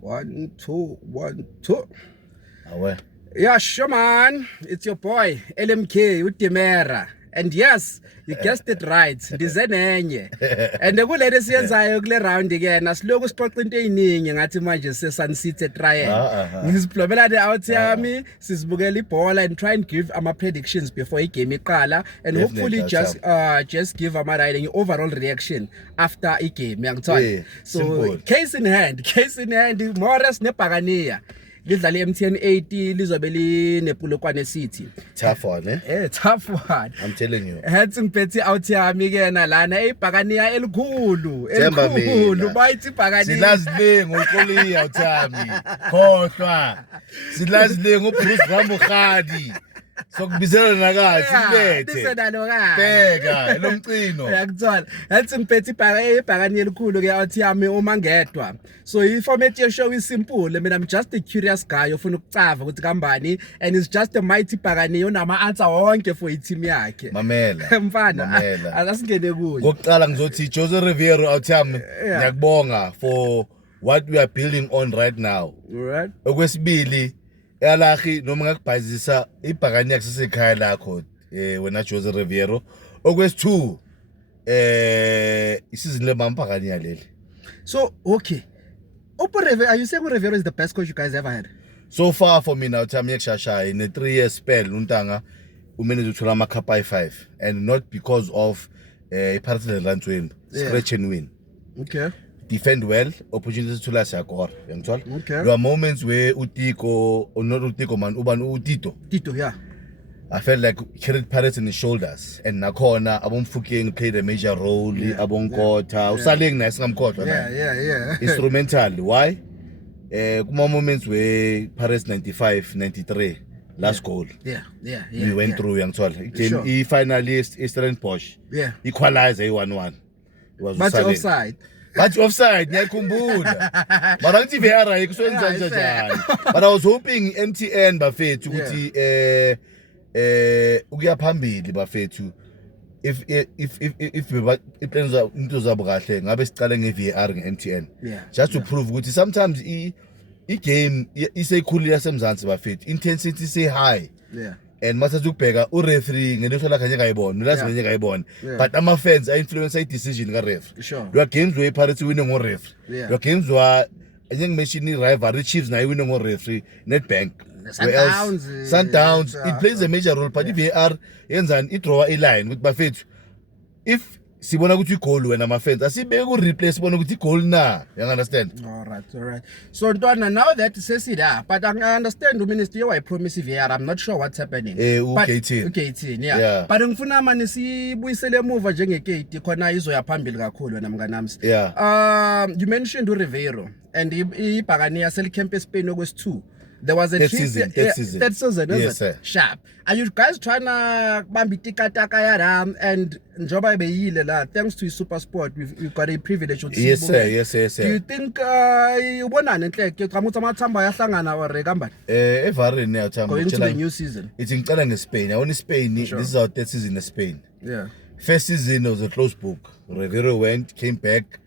1, 2, 1, 2. Awe. Yeah, sure, man. It's your boy, LMK Utimera. And yes, you guessed it right. Ndizenenye. And kule lesiyenzayo kule round again asiloku sixoxa into eyiningi ngathi manje seSunset Trial. Ngisiplobela the out yami, sisibukela ibhola and try and give ama predictions before igame iqala and hopefully just give ama riding overall reaction after igame yangithola. So case in hand, Morris nebhakaniya. Lidlala MTN 80 lizobe linePulukwane City. Tough one, eh? Tough one. I'm telling you. Hathi ngiphethe out yami kena lana ibhakaniya elikhulu bayithi ibhakaniya. Silazi le ngoKoliya uthami. Khohlwa. Silazi le ngoBruce Ramukhadi. Sokubizela nakathi sibethe. Sisenalo ka. Bheka lomcino. Uyakuthola. Hathi ngiphethe ibhakaniya elikhulu ke out yami uma ngedwa. So i-format ye show is simple. Mina I'm just a curious guy ofuna ukucava ukuthi kambani and it's just a mighty bhakaniya onama answer wonke for i-team yakhe. Mamela. Mfana. Asingene kuye. Ngokuqala ngizothi Jose Riveiro awuthami ngiyakubonga for what we are building on right now. Alright. Okwesibili yalahi noma ngakubhazisa ibhakaniya kusesekhaya lakho wena Jose Riveiro. Okwesi2 isizini lemambhakaniya leli. So okay. Are you saying Riveiro is the best coach you guys ever had? So far for me now, Tami Shasha in a 3-year spell, Untanga, managed to run a cup I5, and not because of a partner run to win, scratch and win. Okay. Defend well, opportunities to last score. Okay. There are moments where Utiko or not Utiko man, Uban Utito. Tito, yeah. I felt like carried Paris in the shoulders, and Nakona, Abon Fuking played a major role. Abon Kota, Saling Nas Kota. Yeah. Instrumental. Why? Moments where Paris 95, 93, last goal. Yeah. We went through young twelve. He finalist Eastern Posh. Yeah. Equalizer 1-1. It was offside. But offside, ngiyakhumbula. Mara ngithi Vera ikuswenza njani. But I was hoping MTN bafethu ukuthi ukuya phambili bafethu if plans into zabo kahle ngabe sicale ngeVAR ngeMTN just to prove ukuthi sometimes game isekhulu yasemzansi bafethu intensity say high and mathatha ukubheka ureferee ngelihlo lakhe ngeke lazi ngeke but ama fans influence decision ka ref. There are games where Pirates winning ngo ref. There are games where I think mention rivalry Chiefs na winning ngo referee Nedbank. Sundowns, it plays a major role, but if VAR yenzani idraw a line with bafethu if sibona ukuthi igol wena ama fans asibeke ku replace sibona ukuthi igol na, you understand? All right. So Ntwana, now that says it but I understand the minister why promise VAR. I'm not sure what's happening. U18 yeah. But ngifuna manje sibuyisele emuva njenge-KT khona izoya phambili kakhulu wena mnganami. You mentioned uRiveiro and ibhakaniya selicamp eSpain okwesi2. There was a third season. Yes, sir. Sharp. Are you guys trying to bambi tikataka yara and njoba beyile la thanks to Super Sport we've got a privilege to see. Yes sir. Do you think ubona nenhle ke qhamuthi amathamba yahlangana or kambani? Evareni yathamba going to the new season. It's ngicela ngeSpain. I want Spain. This is our third season in Spain. Yeah. First season was a close book. Riveiro went, came back,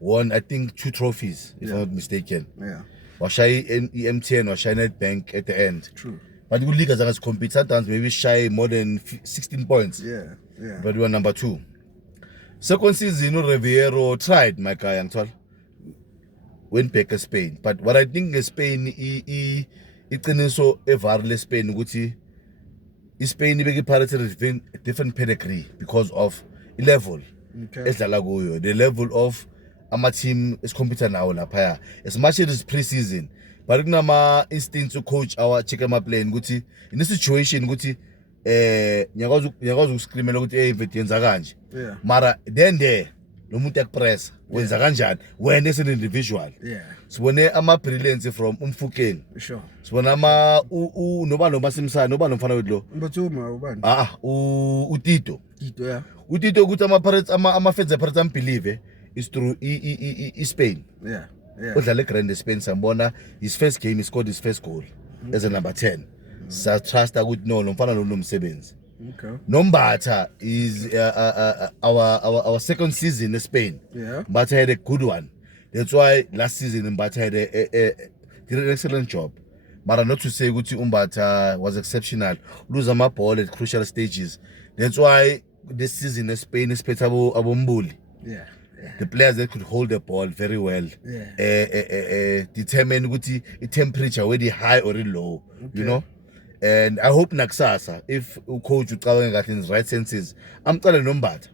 won I think 2 trophies if I'm not mistaken. Yeah. Washay MTN or Shy Nedbank at the end. True. But good league as compete sometimes maybe shy more than 16 points. Yeah. But we were number 2. Second season, Riveiro tried my guy and went back to Spain. But what I think is Spain it's so ever Spain ukuthi Spain ibeke Pirates a different pedigree because of level. Okay. The level of ama team is competent now lapha as much as it's pre-season but kunama instincts to coach our check ama plan ukuthi in a situation ukuthi ngiyakwazi ukuscreamela ukuthi mfethu yenza kanje mara then there lo muntu akupress wenza kanjani wena as an individual sibone ama brilliance from Umfukeni sibona ama noba Simsana noba nomfana wethu Mbotsuma ubani uTito uTito ukuthi ama Pirates ama fans Pirates ambelieve is through Spain. Yeah. Udlale Grande Spain sambona his first game he scored his first goal as a number 10. Sa trust ukuthi no mfana lo nomsebenzi. Okay. Nombatha is our second season in Spain. Yeah. But had a good one. That's why last season Mbatha did an excellent job. But not to say ukuthi Mbatha was exceptional. Lose my ball at crucial stages. That's why this season in Spain is better Mbuli. Yeah. The players that could hold the ball very well. Yeah. Determine ukuthi temperature whether high or low, you know. And I hope nakusasa if coach ucabanga kahle in his right senses, amcala noMbatha.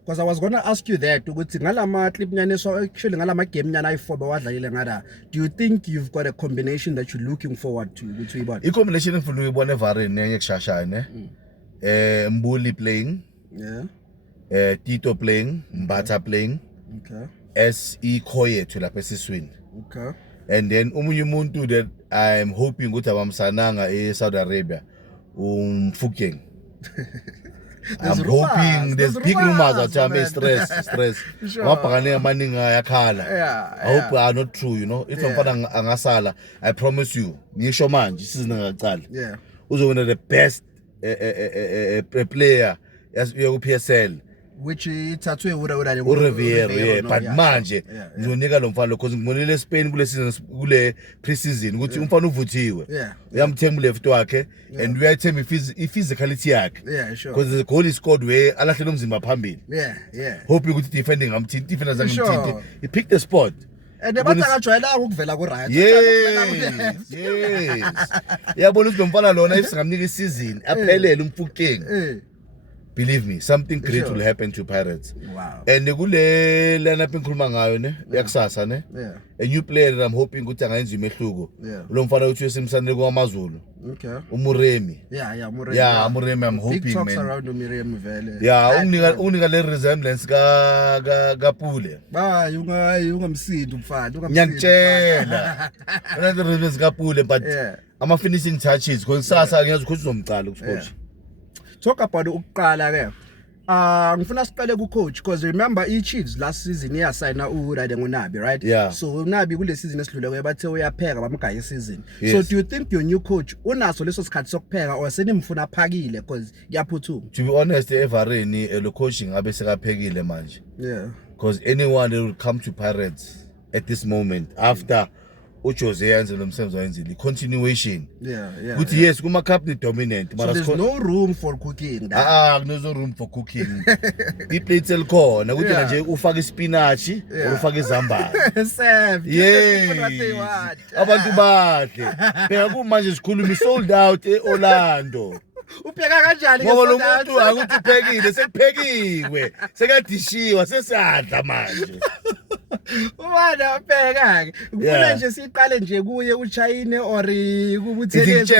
Because I was going to ask you that ukuthi ngalama clip nyane so actually ngalama game nyane ayi4 bawadlalile ngada. Do you think you've got a combination that you're looking forward to ukuthi uyibona? I combination ngifuna uyibona evareni nenye kushashane ne. Mbuli playing. Yeah. Tito playing, Mbatha playing. Okay. SE Koyethu lapha esiswini. Okay. And then umunye umuntu that I'm hoping ukuthi abamsananga eSaudi Arabia Mfukeng. I'm hoping there's big rumors that I'm stress. Mabhakane amaningi ayakhala. I hope are not true, you know. If umfana angasala, I promise you, ngisho manje isizini ngaqala. Yeah. Uzowina the best player as you PSL. Which ithathwe uRiviero, yeah, but manje ngizonika lo mfana because ngibonile Spain kule season kule pre-season ukuthi umfana uvuthiwe. Uyamthemba left wakhe and uyathemba physicality yakhe. Yeah, sure. Because the goal is scored where alahle umzimba phambili. Yeah. Hoping ukuthi defending ngamthinti, defenders ngamthinti. He picked the spot. And the battle akajwayela ukuvela ku right. Yes. Yabona ukuthi lo mfana lona if singamnika isizini aphelele Mfukeng. Believe me, something great will happen to Pirates. Wow. And kule lineup engikhuluma ngayo ne yakusasa ne. Yeah. A new player that I'm hoping ukuthi angayenza imehluko. Lo mfana uthi usemsanele kwaMazulu. Okay. uMuremi. Yeah, Muremi. Yeah, Muremi I'm hoping big talks man. Around uMuremi vele. Yeah, unika le resemblance ka Pule. Ba ungamsindi umfana, Ngiyakutshela. Una the resemblance ka Pule but ama finishing touches because sasa ngiyazi ukuthi uzomcala ukucoach. Talk about ukuqala ke. Ngifuna siqale ku coach because remember iChiefs last season iyasayina uRade ngoNabi, right? Yeah. So uNabi kule season esidlule bathe uyapheka bamgaya isizini. So do you think your new coach unaso leso sikhathi sokupheka or senimfuna phakile because kuyaphuthuma? To be honest, evareni lo coaching ngabe sekaphekile manje. Yeah. Because anyone that will come to Pirates at this moment after uJose yenze lo msebenzi wayenzile continuation. Yeah. Ukuthi yes kuma company dominant so there's no room for cooking. No room for cooking. Iplates elikhona ukuthi nje ufake ispinach ufake izambane. Yeah. Abantu bahle. Phela kumanje sikhuluma sold out eOrlando. Upheka kanjani ngoba lo muntu akuthi uphekile sekuphekiwe sekadishiwa sesadla manje. Wena pheka ke ufuna nje siqale nje kuye uChina or kubuthelezi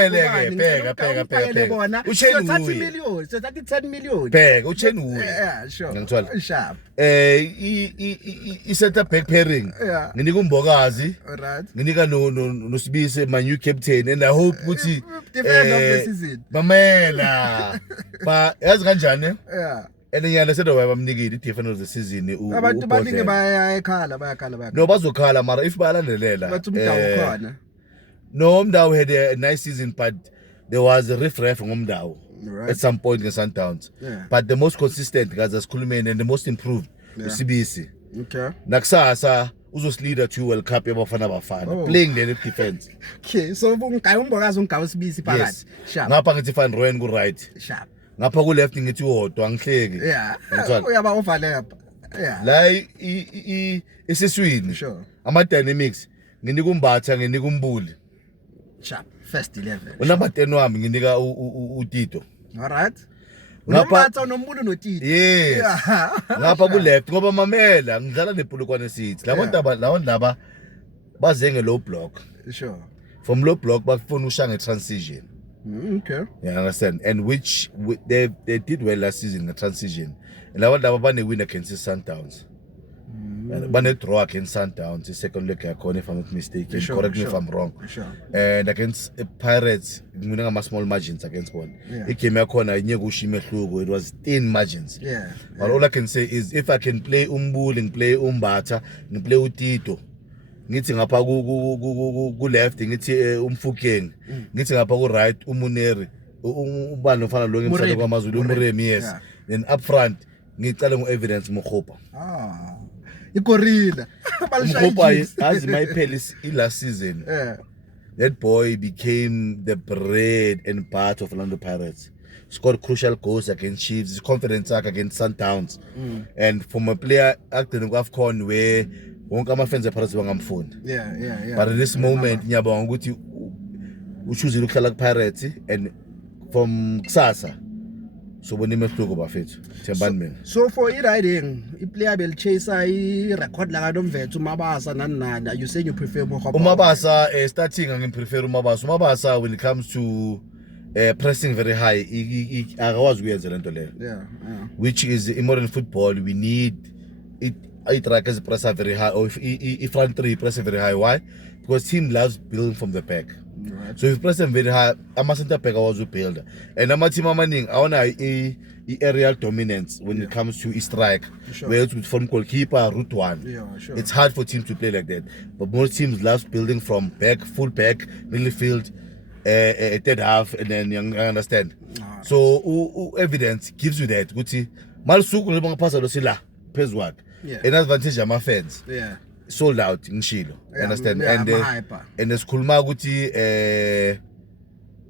pheka bona uChina million so that 10 million pheka uChina yeah sure ngithola sharp I setup back pairing nginika uMbokazi alright nginika noSibise my new captain and I hope ukuthi defend of the season mamela ba yazi kanjani yeah Enyana sedo bayamnikile defend of the season abantu baningi bayakhala no bazokhala mara if bayalandelela bathi umdawu khona no umdawu had a nice season but there was a ref ngomdawu at some point in Sundowns but the most consistent guys asikhulumene and the most improved uSibisi okay nakusasa uzosileader to World Cup yabafana bafana playing the defense okay so umbokazi ungawu uSibisi phakathi sharp ngapha ngithi Van Rooyen ku right sharp ngapha ku left ngithi wodwa angihleki uyaba overlap la isiswini sure ama dynamics nginika uMbatha nginika uMbuli sharp first 11 unamba 10 wami nginika uTito alright uNombatha uNombulu noTito yes ngapha ku left ngoba mamela ngidlala nePolokwane City lawo ndaba bazenge low block sure from low block bafuna ushange transition. Okay. You understand? And which they did well last season in the transition. And I want to win against Sundowns. Bane draw against Sundowns, the second leg if I'm not mistaken. Correct me if I'm wrong. Sure. And against Pirates, winning a small margins against one. It came a corner, it was thin margins. Yeah. But all I can say is if I can play Umbul and play Umbata and play Utito. Ngithi ngapha ku left ngithi uMfukeng ngithi ngapha ku right uMuneri ubani ofana lo ngemsana kwaMazulu uMuremi yes then up front ngicela ngo evidence Mokgopa igorilla Umpopayi azi mayiphela last season. Yeah. That boy became the bread and butter of Orlando Pirates. Scored crucial goals against Chiefs. His confidence against Sundowns. And from a player acting AFCON where wonke ama-fans ePirates bangamfuni. Yeah. But at this moment ngiyabonga ukuthi uchoose ukudlala kuPirates and from kusasa sobona imehluko bafethu. Thembani mina. So for i-riding, i-player belichase i-record la kaNomvethu uMabasa nani. You saying you prefer more uMabasa starting ngimprefer uMabasa. uMabasa when it comes to pressing very high akwazi ukuyenza lento leyo. Yeah. Which is in modern football we need it strikers press very high or if front three press very high. Why? Because team loves building from the back. Right. So if you press them very high, ama center back was a builder. And ama team amaning awona aerial dominance when it comes to strike. Sure. Where it's from goalkeeper route one. Yeah, sure. It's hard for teams to play like that. But most teams love building from back, full back, midfield, third half, and then you understand. So evidence gives you that. Guti malusuku lebanga phasa lo sila phezwakhe. An advantage ama fans. Yeah. Sold out ngishilo. Understand? And esikhuluma ukuthi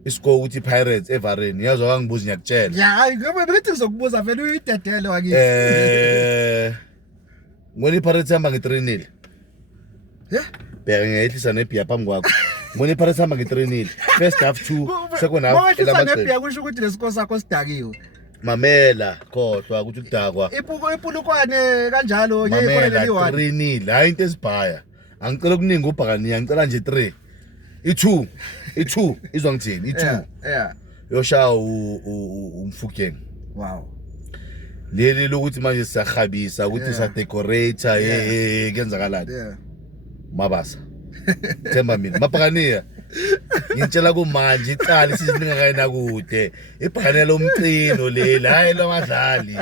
iscore ukuthi Pirates Everton yazwa kangibuza ngiyakutshela. Yeah, ngibethi ngizokubuza vele uyidedele wakithi. Ngone Pirates hamba nge-3-0. Yeah. Bheka ngehlisa nebhiya phambi kwakho. Ngone Pirates hamba nge-3-0. First half 2, second half elabaqeda. Kusho ukuthi lesikole sakho sidakiwe. Mamela khohlwa ukuthi udakwa. Ipulukwane kanjalo ngeke ikhona le-1. 3-0 hayi into esibhaya. Angicela ukuningi ubhakani angicela nje 3. I2 izwa ngithini i2. Yeah. Yosha umfukeng. Wow. Leli lokuthi manje siyakhabisa ukuthi sa decorator kenzakalani. Yeah. Mabasa. Themba mina mabhakaniya. Ngitshela kumanje iqala isizini ngakayina kude. Ibhakane lomcino lela hayi lamadlali.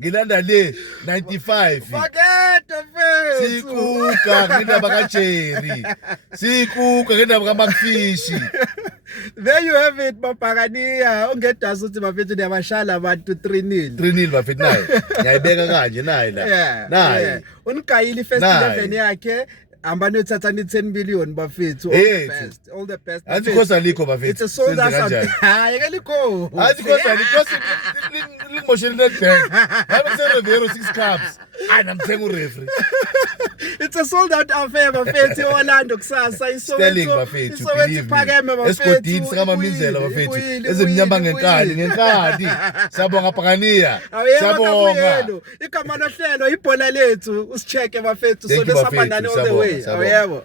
Ngilanda le 95. Forget the face. Sikuka ngendaba kaJerry. Sikuka ngendaba kaMcfish. There you have it Mapagania. Ungedasa uthi bafethu niyabashala abantu 3-0. 3-0 bafethu nayo. Ngiyayibeka kanje nayi la. Nayi. Unikayile first 11 yakhe. Ambani uthatha ni 10 million bafethu. All the best. Athi khosa likho bafethu. It's a sold out. Hayi ke likho. Athi khosa likho lingimoshele netbank. Hayi Rivero 6 clubs. Namthenga ureferee. It's a sold out affair bafethu eOrlando kusasa Sterling bafethu. Phakeme bafethu. Esigodini sikaMamindlela bafethu. Ezimnyama ngenkani. Siyabonga Pagania. Siyabonga. Igama lohlelo ibhola lethu usicheke bafethu so lesabandane all the way. Awuyebo.